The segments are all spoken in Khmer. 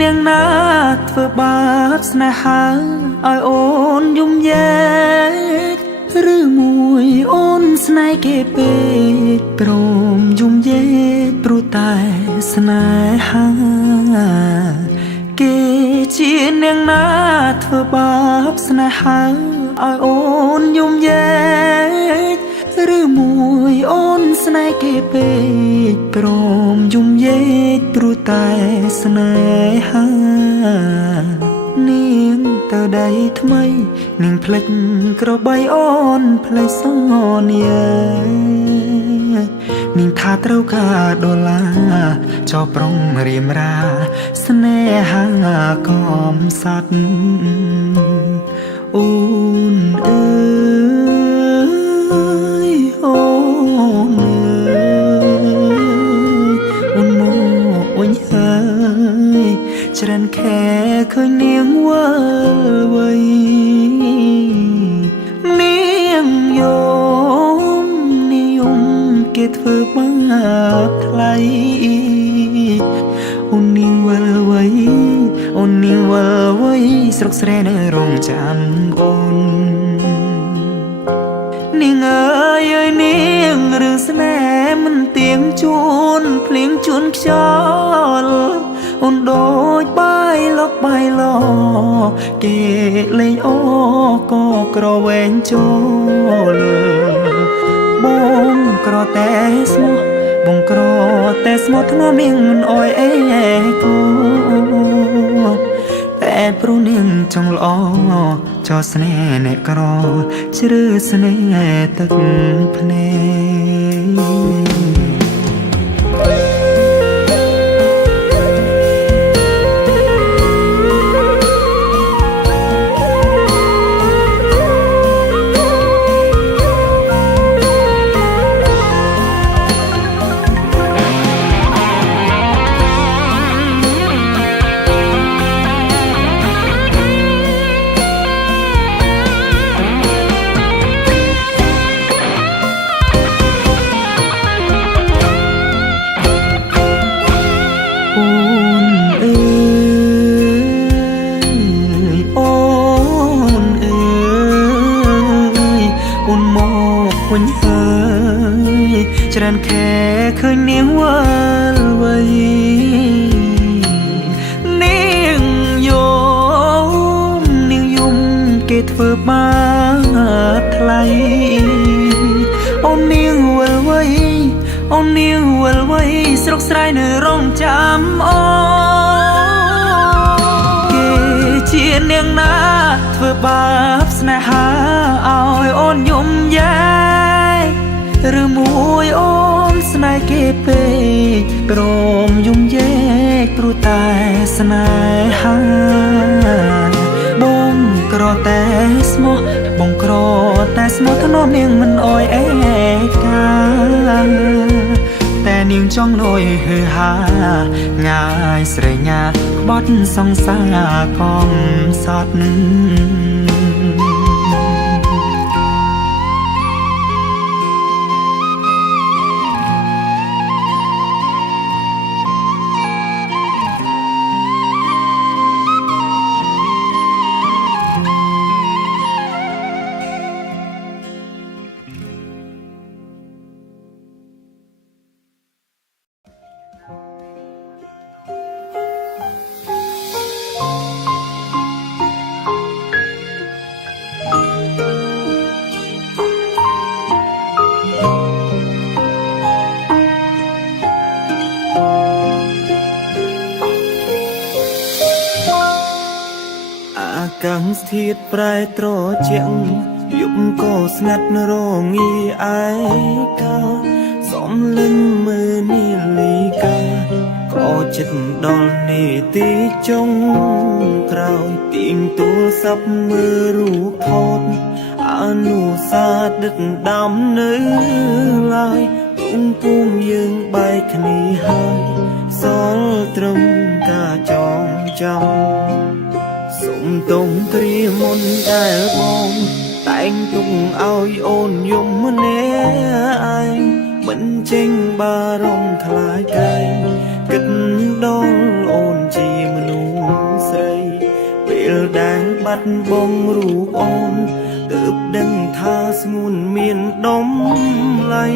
នាងណាធ្វើបាបស្នេហាឲ្យអូនយំយែកឬមួយអូនស្នេហ៍គេពេកព្រមយំយែកព្រោះតែស្នេហាគេជានាងណាធ្វើបាបស្នេហាឲ្យអូនយំយែកឬមួយអូនស្នេហ៍គេពេកព្រមយំយែកព្រោះតែស្នេហានាងទៅដៃថ្មីនាងភ្លេចក្របីអូនភ្លេចសន្យានាងថាត្រូវការដុល្លារចោប្រុងរៀមរាស្នេហាកំសត់អូនអើយអូនអើយអូនមកវិញហើយច្រើនខែឃើញនាងវិលវ័យនាងយំនិយមគេធ្វើបាបថ្លៃអូននាងវិលវ័យអូននាងវិលវ័យស្រុកស្រែនៅរងចាំអូននាងអើយអើយនាងរឿងស្នេហ៍មិនទៀងជួនភ្លៀងជួនខ្យល់អូនដូចបាយលុកបាយឡគេលេងអូក៏ក្រវែងចូលបងក្រតែស្មោះបងក្រតែស្មោះធ្ងន់នាងមិនអោយអេគូតែព្រោះនាងចង់ល្អចោស្នេហ៍អ្នកក្រជ្រើស្នេហ៍ទឹកភ្នែកវិញហើយច្រើនខែឃើញនាងវិលវ័យនាងយំគេធ្វើបាបថ្លៃអូននាងវិលវ័យអូននាងវិលវ័យស្រុកស្រែនៅរងចាំអូគេជានាងណាធ្វើបាបស្នេហាឲ្យអូនយំយែឬមួយអូនស្នេហ៍គេពេកព្រមយំយែកព្រោះតែស្នេហាបងក្រតែស្មោះបងក្រតែស្មោះធ្នមនាងមិនអោយអេកាតែនាងចង់លយហឺហាងាយស្រែញាក្បត់សង្សារកំសត់កាំងស្ថិតប្រែត្រជាក់យប់ក៏ស្ងាត់រងាឯកាសំលឹងមើលនាលីកាក៏ចិត្តដល់នេតិចុងក្រោយទៀងទូលសັບមើលរូបថតអនុសាឌិតដាំនៅឡើយពុំយើងបែកគ្នាហើយសល់ត្រឹមការចងចាំសុំតុងគ្រាមុនដែលបងតែងទុកឲ្យអូនយំម្នាក់ឯងមិនចេញបារម្ភខ្លាចក្រែងគិតដល់អូនជាមនុស្ស ត់បងរូបអូនទើបដឹងថាស្ងួនមានដំឡៃ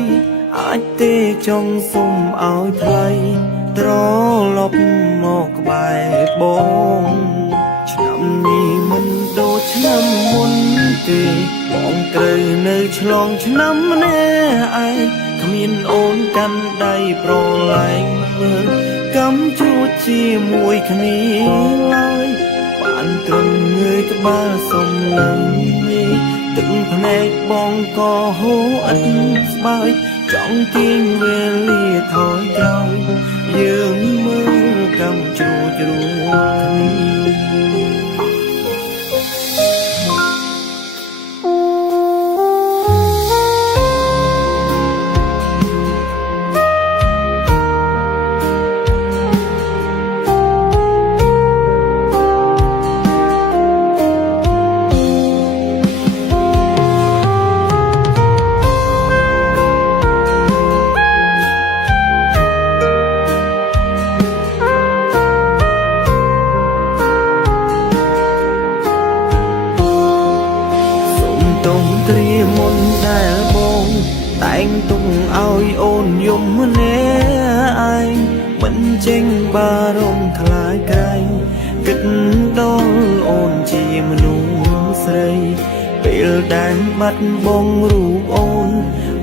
អាចទេចង់សុំឲ្យថ្លៃត្រឡប់មកក្បែរបងឆ្នាំនេះមិនដូចឆ្នាំមុនទេបងត្រូវនៅឆ្លងឆ្នាំម្នាក់ឯងគ្មានអូនកាន់ដៃប្រឡែងមើលកំជួចជាមួយគ្នាឡើយបានត្រឹមងើយក្បាលសំឡឹងនេះទឹកភ្នែកបងក៏ហូរឥតស្បើយចង់ទាញវេលាថយក្រោយយើងមើលកំជួចរួមគ្នាតុងត្រៀមមុនដែលបងតែងទុកឲ្យអូនយំម្នាក់ឯងមិនចេញបារម្ភខ្លាចក្រែងគិតដល់អូនជាមនុស្សស្រីពេលដែលបាត់បងរូបអូន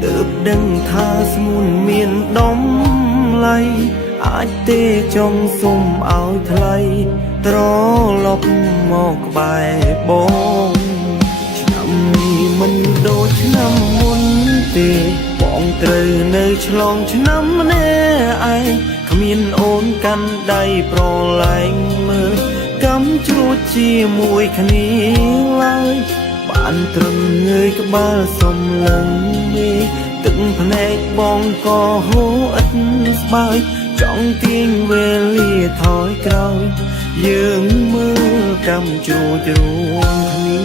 ទើបដឹងថាស្ងួនមានដំឡៃអាចទេចង់សុំឲ្យថ្លៃត្រឡប់មកក្បែរបងនេះមិនដូចឆ្នាំមុនទេបងត្រូវនៅឆ្លងឆ្នាំម្នាក់ឯងគ្មានអូនកាន់ដៃប្រឡែងមើលកំជួចជាមួយគ្នាឡើយបានត្រឹមងើយក្បាលសំឡឹងនេះទឹកភ្នែកបងក៏ហូរឥតស្បើយចង់ទាញវេលាថយក្រោយយើងមើលកំជួចរួមគ្នា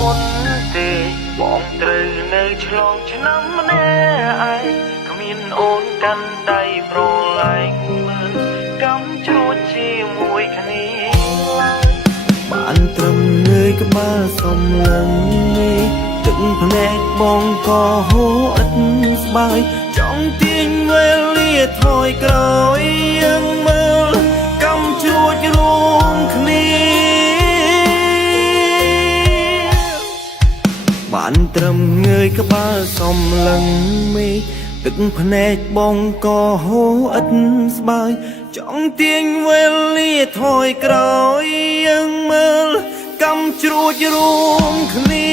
មុនទេបងត្រូវនៅឆ្លងឆ្នាំម្នាក់ឯងគ្មានអូនកាន់ដៃប្រឡែងមើលកំជួចជាមួយគ្នាឡើយបានត្រឹមងើយក្បាលសំឡឹងនេះទឹកភ្នែកបងក៏ហូរឥតស្បើយចង់ទាញវេលាថយក្រោយយើងមើលកំជួចរួមគ្នាបានត្រឹមងើយក្បាលសំឡឹងមេឃទឹកភ្នែកបងក៏ហូរឥតស្បើយចង់ទាញវេលាថយក្រោយយើងមើលកំជ្រួចរួមគ្នា